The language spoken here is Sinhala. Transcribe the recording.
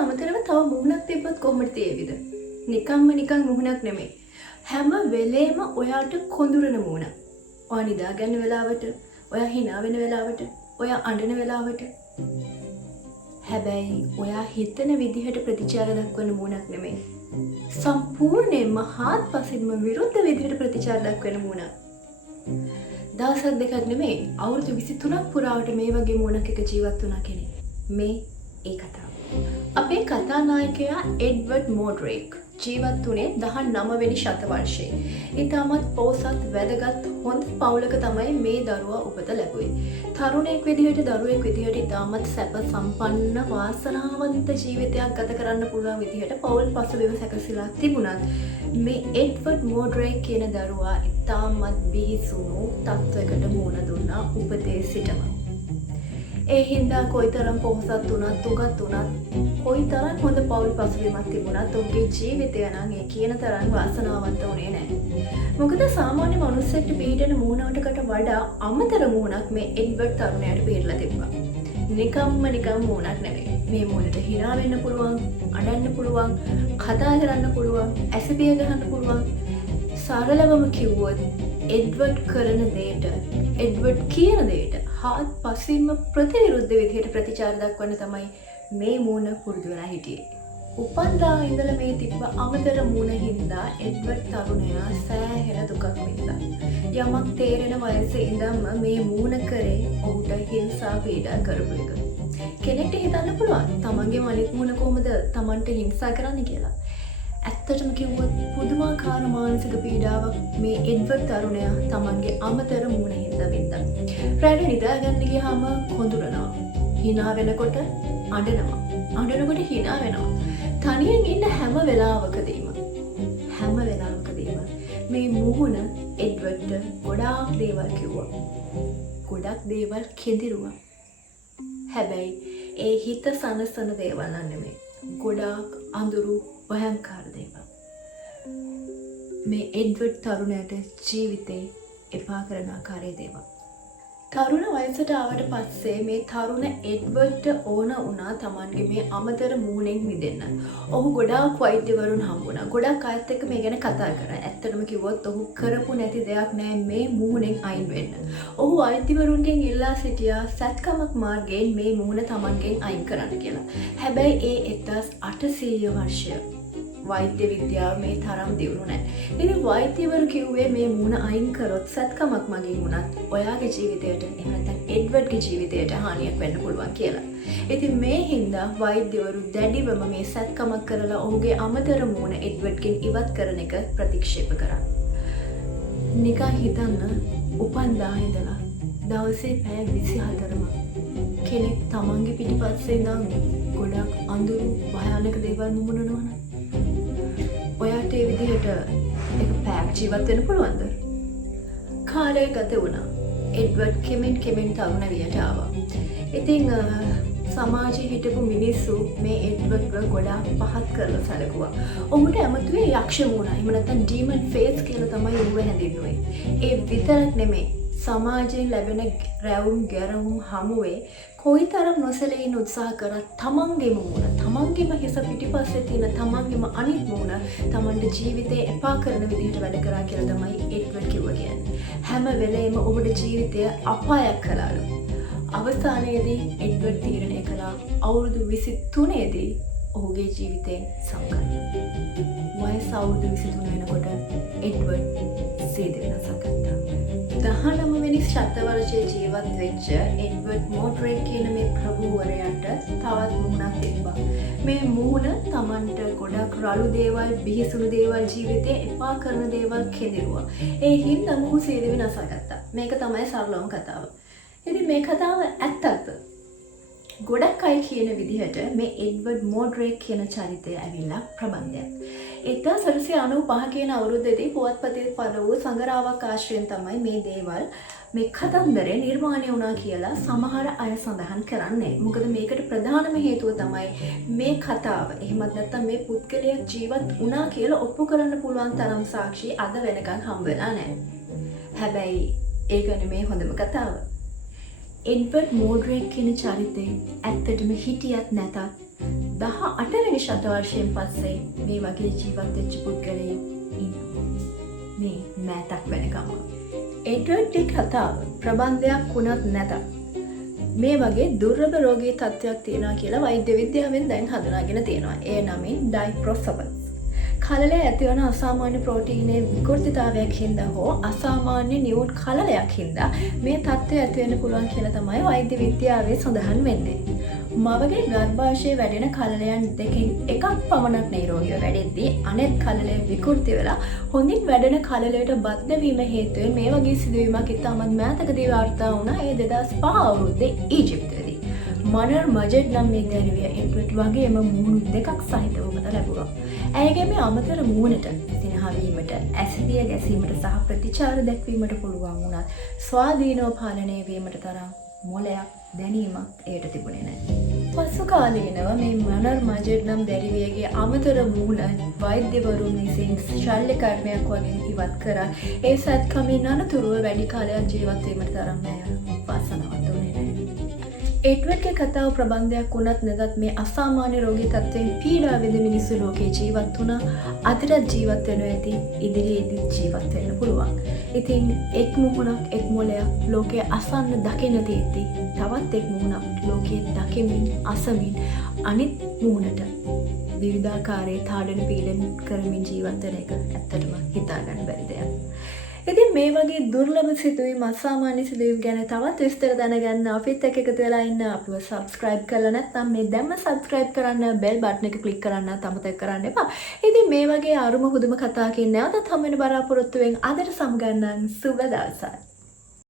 අමතරව තව මුහුණක් තිබ්බත් කොහොමද තේවිද? නිකන් මුහුණක් නෙමෙයි. හැම වෙලේම ඔයාට කොඳුරන මුහුණ. ඔයා නිදා ගන්න වෙලාවට, ඔයා hina වෙන වෙලාවට, ඔයා අඬන වෙලාවට. හැබැයි ඔයා හිතන විදිහට ප්‍රතිචාර දක්වන මුහුණක් නෙමෙයි. සම්පූර්ණයෙන්ම හාත්පසින්ම විරුද්ධ විදිහට ප්‍රතිචාර දක්වන මුහුණක්. දවසක් දෙකක් නෙමෙයි අවුරුදු 23ක් පුරාවට මේ වගේ මුහුණක් එක ජීවත් වුණා කෙනෙක්. මේ ඒ කතාව. අපේ කතානායකයා එඩ්වර්ඩ් මෝඩ්‍රේක් ජීවත් වුණේ 19 වෙනි ශතවර්ෂයේ. ඊටමත් පොසත් වැදගත් හොඳ පවුලක තමයි මේ දරුවා උපත ලැබුවේ. තරුණයෙක් විදිහට දරුවෙක් විදිහට ඊටමත් සැප සම්පන්න වාසනාවන්ත ජීවිතයක් ගත කරන්න පුළුවන් විදිහට පවුල් පසුබිම සැකසීලා තිබුණත් මේ එඩ්වර්ඩ් මෝඩ්‍රේක් කියන දරුවා ඊටමත් බිහිසුණු තත්වයකට මුහුණ දුන්නා උපතේ සිටම. ඒ හින්දා කොයිතරම් පොහොසත් වුණත් උගත් වුණත් කොයිතරම් හොඳ පවුල් පසුබිමක් තිබුණත් ඔහුගේ ජීවිතය නම් ඒ කියන තරම් වාසනාවන්ත වුණේ නැහැ. මොකද සාමාන්‍ය මිනිස්සෙක්ට පිටින මුහුණකටකට වඩා අමතර මුහුණක් මේ එඩ්වර්ඩ් තරුණයාට පිරලා තිබ්බා. නිකම් මුහුණක් නෙවෙයි. මේ මුහුණට hina වෙන්න පුළුවන්, අඬන්න පුළුවන්, කතා කරන්න පුළුවන්, ඇසපිය ගහන්න පුළුවන්. සරලවම කිව්වොත් එඩ්වර්ඩ් කරන දෙයට, එඩ්වර්ඩ් කියන දෙයට හාත්පසින්ම ප්‍රතිවිරුද්ධ විදිහට ප්‍රතිචාර දක්වන්න තමයි මේ මූණ පුරුදු වෙලා හිටියේ. උපන්දා ඉඳලා මේ තිබ්බ අමතර මූණ හින්දා එඩ්වර්ඩ් තරුණයා සෑහෙන දුකක් වින්දා. යමක් තේරෙන වයසේ ඉඳන්ම මේ මූණ කරේ ඔහුට හිංසා පීඩා කරපු එක. කෙනෙක්ට හිතන්න පුළුවන් තමන්ගේ අනිත් මූණ කොහොමද තමන්ට හිංසා කරන්නේ කියලා. ඇත්තටම කිව්වොත් පුදුමාකාර මානසික පීඩාවක් මේ එඩ්වර්ඩ් තරුණයා තමන්ගේ අමතර මූණ හින්දා වින්දා. රැට නිදා ගන්න ගියාම කොඳුරනවා. hina වෙනකොට අඬනවා. අඬනකොට hina වෙනවා. තනියෙන් ඉන්න හැම වෙලාවකදීම මේ මුහුණ එඩ්වර්ඩ්ට ගොඩාක් දේවල් කිව්වා. ගොඩක් දේවල් කෙඳිරුවා. හැබැයි ඒ හිත සනසන දේවල් නෙමෙයි. ගොඩාක් අඳුරු භයංකාර දේවල්. මේ එඩ්වර්ඩ් තරුණයාට ජීවිතේ එපා කරන ආකාරයේ දේවල්. තරුණ වයසට ආවට පස්සේ මේ තරුණ එඩ්වර්ඩ්ට ඕන වුණා තමන්ගේ මේ අමතර මූණෙන් මිදෙන්න. ඔහු ගොඩාක් වෛද්‍යවරුන් හම්බුණා. ගොඩක් අයත් එක්ක මේ ගැන කතා කරා. ඇත්තටම කිව්වොත් ඔහු කරපු නැති දෙයක් නෑ මේ මූණෙන් අයින් වෙන්න. ඔහු වෛද්‍යවරුන්ගෙන් ඉල්ලා සිටියා සත්කමක් මාර්ගයෙන් මේ මූණ තමන්ගෙන් අයින් කරන්න කියලා. හැබැයි ඒ 1800 වර්ෂය වෛද්‍ය විද්‍යාව මේ තරම් දියුණු නැහැ. ඉතින් වෛද්‍යවරු කිව්වේ මේ මූණ අයින් කරොත් සත්කමක් මගින් වුණත් ඔයාගේ ජීවිතයට එහෙම නැත්නම් එඩ්වර්ඩ්ගේ ජීවිතයට හානියක් වෙන්න පුළුවන් කියලා. ඉතින් මේ හින්දා වෛද්‍යවරු දැඩිවම මේ සත්කමක් කරලා ඔහුගේ අමතර මූණ එඩ්වර්ඩ්ගෙන් ඉවත් කරන එක ප්‍රතික්ෂේප කරා. නිකන් හිතන්න උපන්දා ඉඳලා දවසේ පැය 24ම කෙනෙක් තමන්ගේ පිටිපස්සේ ඉඳන් ගොඩක් අඳුරු භයානක දේවල් මුමුණනවනේ. ඔයාට ඒ විදිහට එක පැයක් ජීවත් වෙන්න පුළුවන්ද? කාලය ගත වුණා. එඩ්වර්ඩ් කෙමෙන් තරුණ වියට ආවා. ඉතින් සමාජයේ හිටපු මිනිස්සු මේ එඩ්වර්ඩ්ව ගොඩාක් පහත් කරලා සැලකුවා. ඔහුට ඇමතුවේ යක්ෂ මූණයි. එහෙම නැත්නම් ඩීමන් ෆේස් කියලා තමයි ඔහුව හැඳින්වුවේ. ඒ විතරක් නෙමෙයි සමාජයෙන් ලැබෙන රැවුම් ගැරවුම් හමුවේ කොයිතරම් නොසැලීන උත්සාහ කරත් තමන්ගේම මූණ, තමන්ගේම හිස පිටිපස්සේ තියෙන තමන්ගේම අනිත් මූණ තමන්ට ජීවිතේ එපා කරන විදිහට වැඩ කරා කියලා තමයි එඩ්වර්ඩ් කිව්වා කියන්නේ. හැම වෙලේම ඔහුගේ ජීවිතය අපායක් කළාලු. අවසානයේදී එඩ්වර්ඩ් තීරණය කළා අවුරුදු 23 දී ඔහුගේ ජීවිතේ සම්කරන්න. වයස අවුරුදු 23 වෙනකොට එඩ්වර්ඩ් සීදි වෙනසක් ගත්තා. 19 වෙනි ශතවර්ෂයේ ජීවත් වෙච්ච එඩ්වර්ඩ් මෝඩ්‍රේක් කියන මේ ප්‍රභූවරයාට තවත් මුහුණක් තිබ්බා. මේ මුහුණ Tamanට ගොඩක් රළු දේවල්, බිහිසුණු දේවල් ජීවිතේ එපා කරන දේවල් කෙඳිරුවා. ඒ හින්දා මුහු සීදි වෙනසක් ගත්තා. මේක තමයි සරලවම කතාව. ඉතින් මේ කතාව ඇත්තක්ද? ගොඩක් අය කියන විදිහට මේ එඩ්වර්ඩ් මෝඩ්‍රේක් කියන චරිතය ඇවිල්ලා ප්‍රබන්ධයක්. 1995 කියන අවුරුද්දේදී පුවත්පතේ පළ වූ සංගරාවක් ආශ්‍රයෙන් තමයි මේ දේවල් මේ කතන්දරේ නිර්මාණය වුණා කියලා සමහර අය සඳහන් කරන්නේ. මොකද මේකට ප්‍රධානම හේතුව තමයි මේ කතාව. එහෙමත් නැත්නම් මේ පුද්ගලයා ජීවත් වුණා කියලා ඔප්පු කරන්න පුළුවන් තරම් සාක්ෂි අද වෙනකන් හම්බ වෙලා නැහැ. හැබැයි ඒක නෙමෙයි හොඳම කතාව. එඩ්වර්ඩ් මෝඩ්‍රේක් කියන චරිතේ ඇත්තටම හිටියත් නැතත් 18 වෙනි ශතවර්ෂයෙන් පස්සේ මේ වගේ ජීවත් වෙච්ච පුද්ගලයෝ ඉන්නවා. මේ මෑතක් වෙනකම්. එඩ්වර්ඩ්ගේ කතාව ප්‍රබන්ධයක් වුණත් නැතත් මේ වගේ දුර්ලභ රෝගී තත්ත්වයක් තියෙනවා කියලා වෛද්‍ය විද්‍යාවෙන් දැන් හඳුනාගෙන තියෙනවා. ඒ නමින් ඩයිප්‍රොසොපස්. කලලේ ඇතිවන අසාමාන්‍ය ප්‍රෝටීනයේ විකෘතිතාවයක් හින්දා හෝ අසාමාන්‍ය නියුන් කලලයක් හින්දා මේ තත්ත්වය ඇති වෙන්න පුළුවන් කියලා තමයි වෛද්‍ය විද්‍යාවේ සඳහන් වෙන්නේ. මවගේ ගර්භාෂයේ වැඩෙන කලලයන් දෙකෙන් එකක් පමණක් නිරෝගීව වැඩෙද්දී අනෙත් කලලය විකෘති වෙලා හොඳින් වැඩෙන කලලයට බද්ධ වීම හේතුවෙන් මේ වගේ සිදුවීමක් ඉතාමත් මෑතකදී වාර්තා වුණා. ඒ 2005 අවුරුද්දේ ඊජිප්තුවේදී. මනර් මජෙඩ් නම් මේ දැරිවිය එඩ්වර්ඩ් වගේම මුහුණු දෙකක් සහිතව උපත ලැබුණා. ඇයගේ මේ අමතර මුහුණට සිනහවීමට, ඇසිඩිය ගැසීමට සහ ප්‍රතිචාර දැක්වීමට පුළුවන් වුණත් ස්වාධීනව පාලනය වීමට තරම් මොලයක් දැනීමක් එයට තිබුණේ නැහැ. පසු කාලීනව මේ මනර් මජෙඩ් නම් දැරිවියගේ අමතර මුහුණ වෛද්‍යවරුන් විසින් ශල්‍ය කර්මයක් වගේ ඉවත් කරා. ඒ සත්කමින් අනතුරුව වැඩි කාලයක් ජීවත් වීමට තරම් ඇය වාසනාවන්ත වුණේ නැහැ. එඩ්වර්ඩ්ගේ කතාව ප්‍රබන්ධයක් වුණත් නැතත් මේ අසාමාන්‍ය රෝගී තත්ත්වයෙන් පීඩා විඳ මිනිස්සු ලෝකේ ජීවත් වුණා. අදටත් ජීවත් වෙනවා ඇති, ඉදිරියේදීත් ජීවත් වෙන්න පුළුවන්. ඉතින් එක් මුහුණක්, එක් මොලයක් ලෝකයේ අසන්න දකින්න තියෙද්දි තවත් එක් මුහුණක් ලෝකයේ දකිමින් අසමින් අනිත් මුහුණට විවිධාකාරයේ තාඩන පීඩන කරමින් ජීවත් වෙන එක ඇත්තටම හිතා ගන්න බැරි දෙයක්. ඉතින් මේ වගේ දුර්ලභ සිදුවීම්, අසාමාන්‍ය සිදුවීම් ගැන තවත් විස්තර දැනගන්න අපිත් එක්ක එකතු වෙලා ඉන්න. අපිව subscribe කරලා නැත්නම් මේ දැම්ම subscribe කරන්න, bell button එක click කරන්න අමතක කරන්න එපා. ඉතින් මේ වගේ අරුම පුදුම කතාවකින් නැවතත් හම්බ වෙන බලාපොරොත්තුවෙන් අදට සමගන්නම්. සුබ දවසක්.